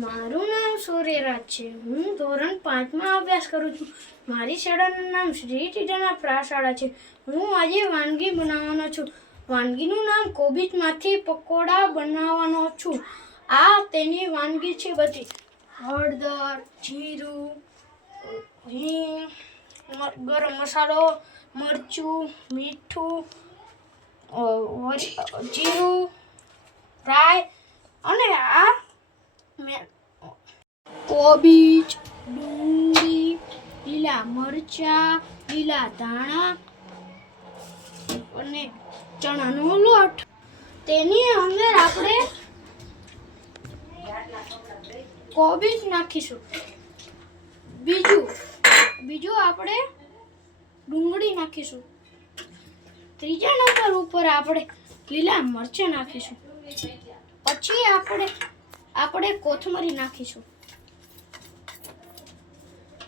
મારું નામ સૂર્યરાજ છે. હું ધોરણ 5માં અભ્યાસ કરું છું. મારી શાળાનું નામ શ્રી ટીટના પ્રાશાળા છે. હું આજે વાનગી બનાવવાનો છું. વાનગીનું નામ કોબીજમાંથી પકોડા બનાવવાનો છું. આ તેની વાનગી છે બધી. હળદર, જીરું, હિંગ, ગરમ મસાલો, મરચું, મીઠું, જીરું, રાઈ અને આ કોબીજ, ડુંગળી, લીલા મરચા, લીલા ધાણા અને ચણાનો લોટ. તેની અંદર આપણે કોબીજ નાખીશું. બીજું આપણે ડુંગળી નાખીશું. ત્રીજા નંબર ઉપર આપણે લીલા મરચાં નાખીશું. પછી આપણે કોથમરી નાખીશું.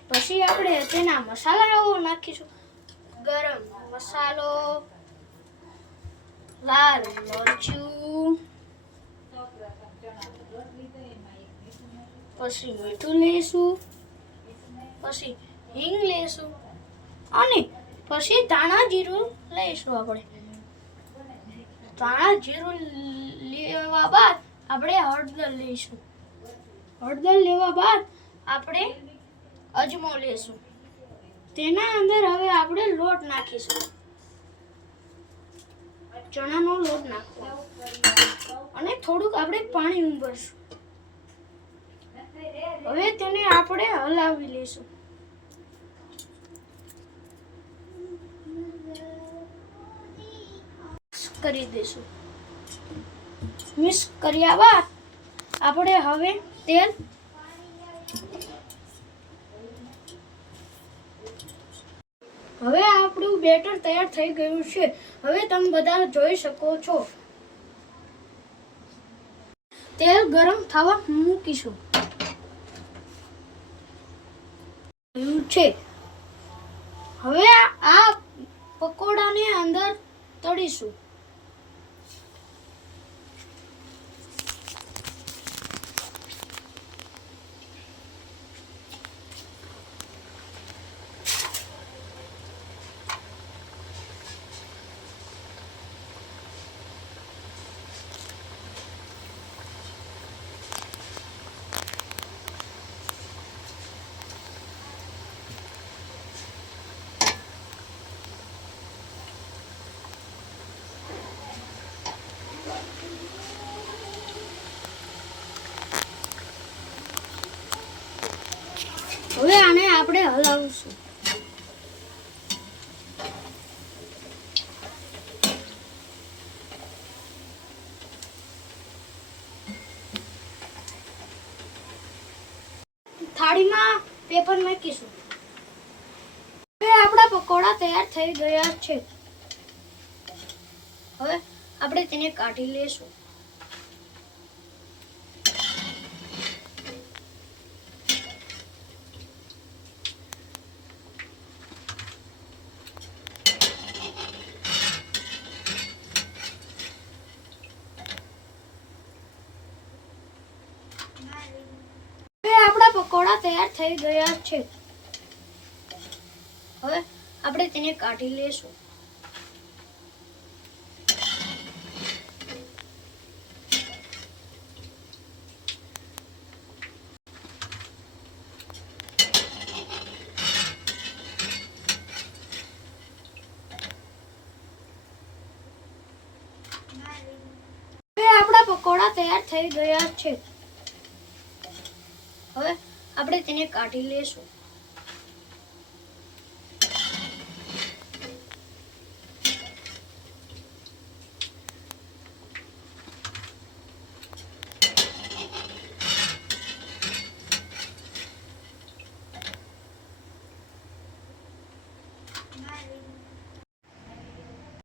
પછી આપણે તેના મસાલાઓ નાખીશું. ગરમ મસાલો, લાલ મરચું, પછી મીઠું લઈશું, પછી હિંગ લઈશું અને પછી ધાણા જીરું લઈશું. ધાણા જીરું લેવા બાદ આપણે હળદર લઈશું. હળદર લેવા બાદ આપણે અજમો લઈશું. તેના અંદર હવે આપણે લોટ નાખીશું. ચણાનો લોટ નાખવાનો અને થોડુંક આપણે પાણી ઉમેરશું. હવે તેને આપણે હલાવી લઈશું. કરી દઈશું. મિક્સ કર્યા બાદ આપણે હવે તેલ હવે આપણું બેટર તૈયાર થઈ ગયું છે. હવે તમે બધા જોઈ શકો છો. તેલ ગરમ થવા મૂકીશું છે. હવે આ પકોડાને અંદર તળીશું. હવે આને આપણે હલાવીશું. થાળીમાં પેપર મૂકીશું. હવે આપણા પકોડા તૈયાર થઈ ગયા છે. હવે આપણે તેને કાઢી લેશું. પકોડા તૈયાર થઈ ગયા છે. હવે આપણે તેને કાઢી લેશું. હવે આપણા પકોડા તૈયાર થઈ ગયા છે. હવે આપણે તેને કાઢી લેશું.